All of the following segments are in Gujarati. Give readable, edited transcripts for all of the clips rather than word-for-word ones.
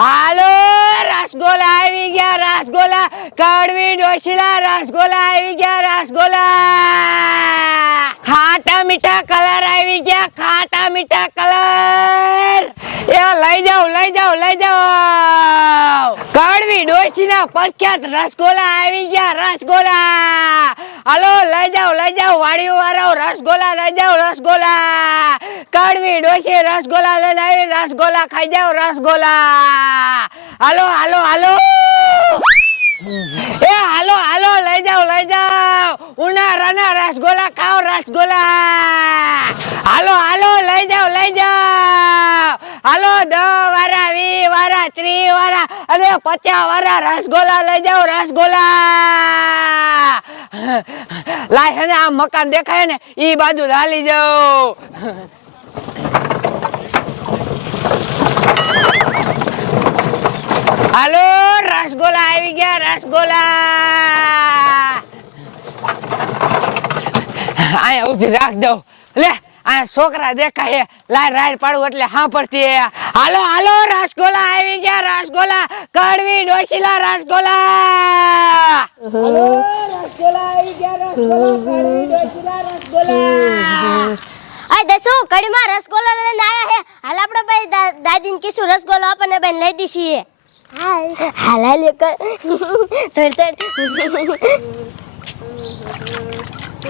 હાલો રસગોલા આવી ગયા રસગોલા કડવી ડોશીલા રસગોલા આવી ગયા રસગોલા ખાટા મીઠા કલર આવી ગયા ખાટા મીઠા કલર એ લઈ જાઓ કડવી ડોશીના પ્રખ્યાત રસગોલા આવી ગયા રસગોલા હાલો લઈ જાઓ વાડીઓ વાળાઓ રસગોલા લઈ જાઓ રસગોલા કડવી ડોશી રસગોલા લઈને આવી રસગોલા ખાઈ જાઓ રસગોલા હાલો એ હાલો લઈ જાઓ ઉનાળાના રસગોલા ખાઓ રસગોલા હાલો લઈ જાઓ હાલો 10 વાળા 20 વાળા 30 વાળા અને 50 વાળા રસગોલા લઈ જાઓ રસગોલા લાય હે આ મકાન દેખાય ને ઈ બાજુ હાલી જાઓ હાલો રસગોલા આવી ગયા રસગોલા આયા ઊભી રાખ દઉં લે આ છોકરા દેખાય લાય રાડ પાડું એટલે સાંભળતી હાલો રસગોલા આવી ગયા રસગોલા કડવી ડોશીલા રસગોલા હાલો રસગોલા આવી ગયા રસગોલા કડવી ડોશીલા રસગોલા આ દસો કડીમાં રસગોલા લઈને આયા હે હાલ આપણે ભાઈ દાદીને કીશું રસગોલા આપણને બેન લઈ દીશીએ હાલ લેકર તડ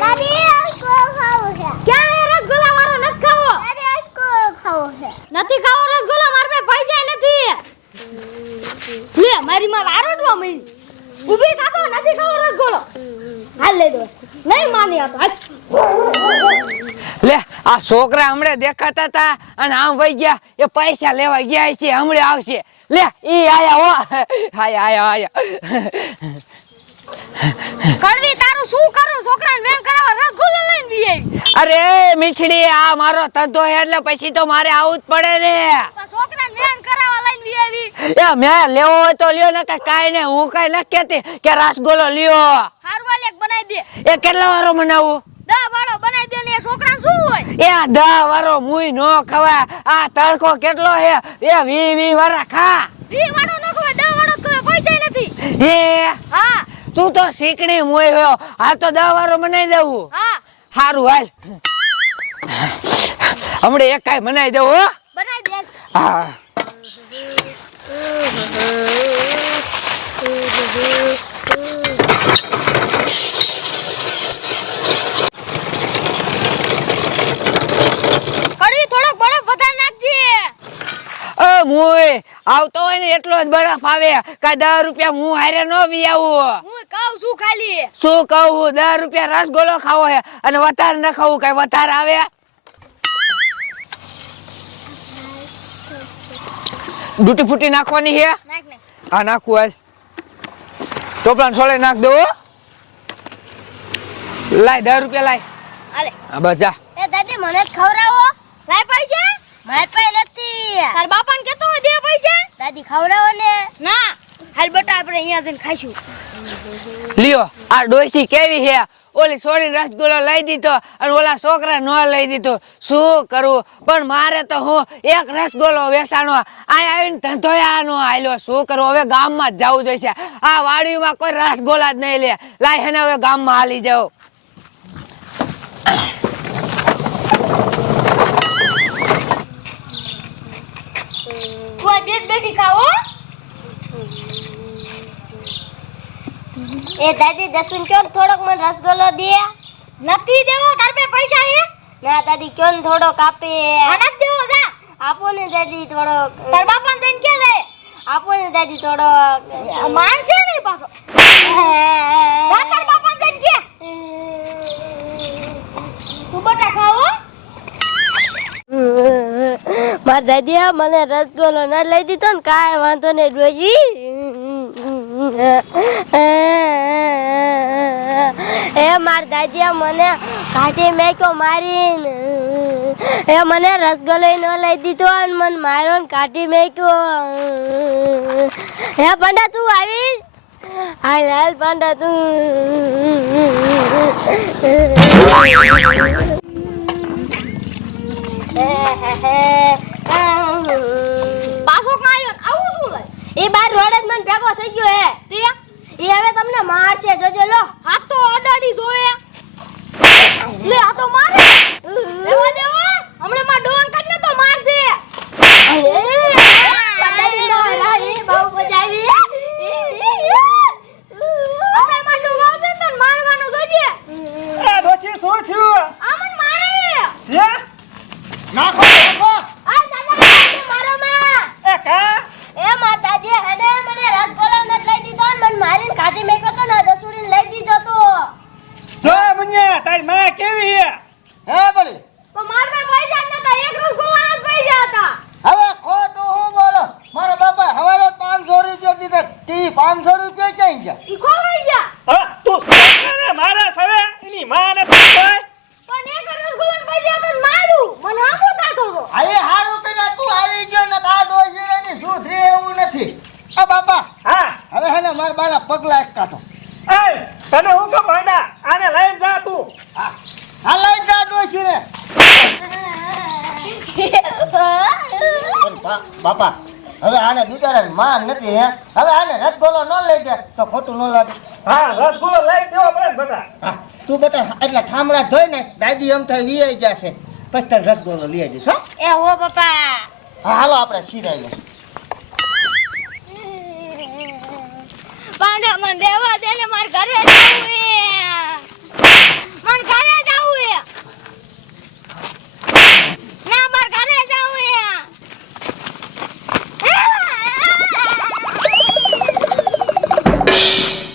દાદી રસગોલા ખાવો છે ક્યાં હે રસગોલા મારો નથી ખાવો દાદી રસગોલા ખાવો છે નથી ખાવો રસગોલા માર પાસે પૈસા નથી લે મારી માં આરોડવા મળી ઊભી થાતો નથી ખાવો રસગોલો હાલ લઈ દો નહીં માની આ લે આ છોકરા હમણે દેખાતા હતા અને આમ વઈ ગયા એ પૈસા લેવા ગયા છે હમણે આવશે લે ઈ આયા હો આયા કડવી તારું શું કરું છોકરાને વેન કરાવવા રસગોલો લઈને બી આવી અરે મીઠડી આ મારો ધંધો છે એટલે પછી તો મારે આવું જ પડે ને તો છોકરાને વેન કરાવવા લઈને બી આવી એ મેં લેવો હોય તો લ્યો ને કાઈ ને હું કાઈ ન કહેતી કે રસગોલો લ્યો હારવાલ એક બનાવી દે એ કેટલા વારો બનાવું 10 વાળો બનાવી દે ને છોકરાને શું હોય એ 10 વારો મુઈ નો ખવાય આ તડકો કેટલો હે એ 20 વારા ખા 20 વાળો ન ખવાય 10 વાળો ખવાય પૈસા નથી એ હા તું તો શીકણી મોય હો હાલ તો 10 વારો બનાવી દેવું હા હારું હાલ હમણે એક કાઈ બનાવી દેવું હો બનાવી દે હા કડવી થોડોક બરફ વધારે નાખજે મુય આવતો હોય ને એટલો જ બરફ આવે કા 10 રૂપિયા હું હારે નો વી આવું હું કહું છું ખાલી શું કહું 10 રૂપિયા રસગોલો ખાવો હે અને વધારે ન ખાવું કઈ વધારે આવે ડૂટી ફૂટી નાખવાની હે નાખ ને હા નાખું હાલ ટોપલાને છોલે નાખ દો લાય 10 રૂપિયા લાય હાલે હા બસ જા એ દાદી મને જ ખવરાવો લાય પૈસા માર પાસે નથી તાર બાપાને કેતો હોય દે પૈસા દાદી ખવરાવો ને ના હાલ બેટા આપણે અહીંયા જઈને ખાઈશું લ્યો આ ડોસી કેવી હે ઓલી છોડીને રસગુલ્લો લઈ દીધો અને ઓલા છોકરા નો લઈ દીધો શું કરું પણ મારે તો હું એક રસગુલ્લો વેસાણો આયા આવીને ધંધોયાનો આલ્યો શું કરું હવે ગામમાં જ જવું જોઈશે આ વાડીમાં કોઈ રસગોલા જ નહીં લે લાય હેને હવે ગામમાં હાલી જાવ કોઈ બેટ બેટી ખાઓ એ દાદી દસુન ક્યો થોડોક મને રસગોલો દે નથી દેવો તાર પે પૈસા હે ના દાદી ક્યો ને થોડોક આપે નથી દેવો જા આપો ને દાદી થોડોક તાર બાપા ને કે લે આપો ને દાદી થોડોક માન છે ને પાછો જા તાર બાપા ને કે તું બટા ખાઓ માર દાદી મને રસગોલો ન લઈ દીધો ને કાય વાંધો ને ડોશી એ માર દાદી મને કાઢી મેક્યો મારીને એ મને રસગોલો ન લઈ દીધો અને મને માર્યો ને કાઢી મેક્યો હે પાંડા તું આવી હાલ હાલ પાંડા તું પાછો કાયો આવું શું લે એ બાર રોડ જ મને ભેગો થઈ ગયો હે તે એ હવે તમને મારશે જોજો લો હાથ તો અડાડી જોવે લે આ તો મારે રેવા દેવો હમણે માં ડોન કરીને તો મારશે અડાડી નો રાઈ બહુ બજાવી હમણે માં ડોવાશે તો મારવાનું જોજે એ ડોશી શું થયું આમન મારે હે નાખો નાખો આ દાદા મારો માં એ કા એ માતાજી હેને મને રસગોલો નત લઈ દીધો ને મને મારીને કાઢી મેક્યો તો ને દસુડીને લઈ દીધો તો જો મુન્યા તારી માં કેવી હે હે બળી તો મારા પૈસા જ નતા એક રસગોલાના જ પૈસા હતા હવે ખોટું હું બોલો મારા બાપા હવારે 500 રૂપિયા દીધા તી 500 રૂપિયા ક્યાં ગયા ઈ ખોવાઈ ગયા હા તું છોકરાને મારે સવે એની માને પૂછાય પણ એક રસગોલાના પૈસા હતા ને માર્યું મને હામો થાતો તો આ એ હારું કર્યા તું આવી ગયો ને આ ડોશીરાની શું થે એવું નથી આ બાપા હા હવે હેને મારા બાના પગલા એક કાઢો એ તને હું કે ભાડા આને લઈને જા તું હા આ લઈ જા ડોશીને બાપા હવે આને બિચારાને માન નથી હે હવે આને રસગોલો ન લઈ જાય તો ખોટું ન લાગે હા રસગુલ્લો લઈ દેવો પડે બેટા હા તું બેટા એટલે ઠામડા ધોઈ ને દાદી એમ થાય વીઆઈ જશે પછી તને રસગોલો લઈ જઈશ હો એ હો બાપા હા હાલો આપણે સીધાઈ લે પાંડા મને દેવા દે ને માર ઘરે જવું